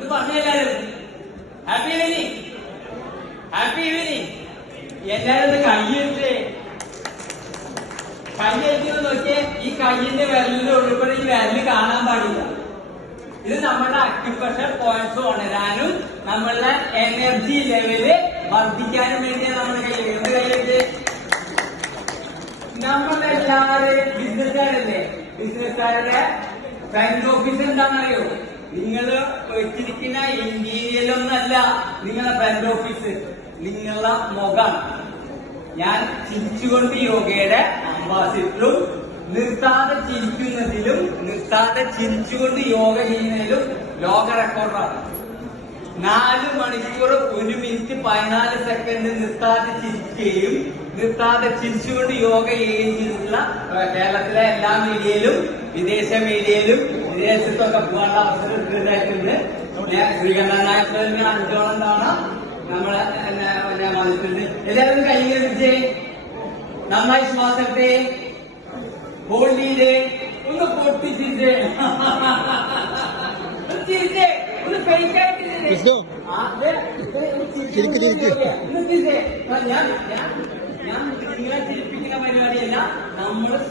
ഒന്ന് പറഞ്ഞു എല്ലാവരും. Happy evening, happy evening. എല്ലാവരും കയ്യെടുത്തേ, കയ്യെടുത്ത് നോക്കിയേ. ഈ കയ്യിന്റെ വിരലിന്റെ ഉൾപ്പെടെ ഈ വിരല് കാണാൻ പാടില്ല. ഇത് നമ്മുടെ അക്യുപ്രഷർ പോയിന്റ്സ് ഉണരാനും നമ്മളുടെ എനർജി ലെവല് വർദ്ധിക്കാനും വേണ്ടിയാണ് നമ്മുടെ കയ്യെടുത്ത്. നമ്മളെല്ലാവരും ബിസിനസ്സുകാരല്ലേ? ബിസിനസ്സുകാരുടെ ഫ്രണ്ട് ഓഫീസ് എന്താണെന്നറിയോ? നിങ്ങൾ വെച്ചിരിക്കുന്ന ഇന്റീരിയലൊന്നല്ല നിങ്ങളുടെ ഫ്രണ്ട് ഓഫീസ്, നിങ്ങളുടെ മുഖം. ഞാൻ ചിരിച്ചുകൊണ്ട് യോഗയുടെ അംബാസിഡറും നിർത്താതെ ചിരിക്കുന്നതിലും നിർത്താതെ ചിരിച്ചുകൊണ്ട് യോഗ ചെയ്യുന്നതിലും ലോക റെക്കോർഡാണ്. 4 മണിക്കൂർ 1 മിനിറ്റ് 14 സെക്കൻഡ് നിർത്താതെ ചിരിക്കുകയും നിർത്താതെ ചിരിച്ചുകൊണ്ട് യോഗ ചെയ്യുകയും ചെയ്തിട്ടുള്ള കേരളത്തിലെ എല്ലാ മീഡിയയിലും വിദേശ മീഡിയയിലും വിദേശത്തൊക്കെ പോകാനുള്ള അവസരം ഉണ്ടായിട്ടുണ്ട്. ശ്രീകണ്ഠനായകന് 5ഓളം തവണ നമ്മളെ വന്നിട്ടുണ്ട്. എല്ലാവരും കൈകൾ പിടിച്ചേ, നന്നായി ശ്വാസത്തെ ഹോൾഡ് ചെയ്തേ, ഒന്ന് പൊട്ടിച്ചിട്ടേ, ചിരിച്ചേ, ഒന്ന് ഫേക്കായിട്ട് ഞാൻ നിങ്ങളെ ചിരിപ്പിക്കുന്ന പരിപാടിയല്ല. നമ്മൾ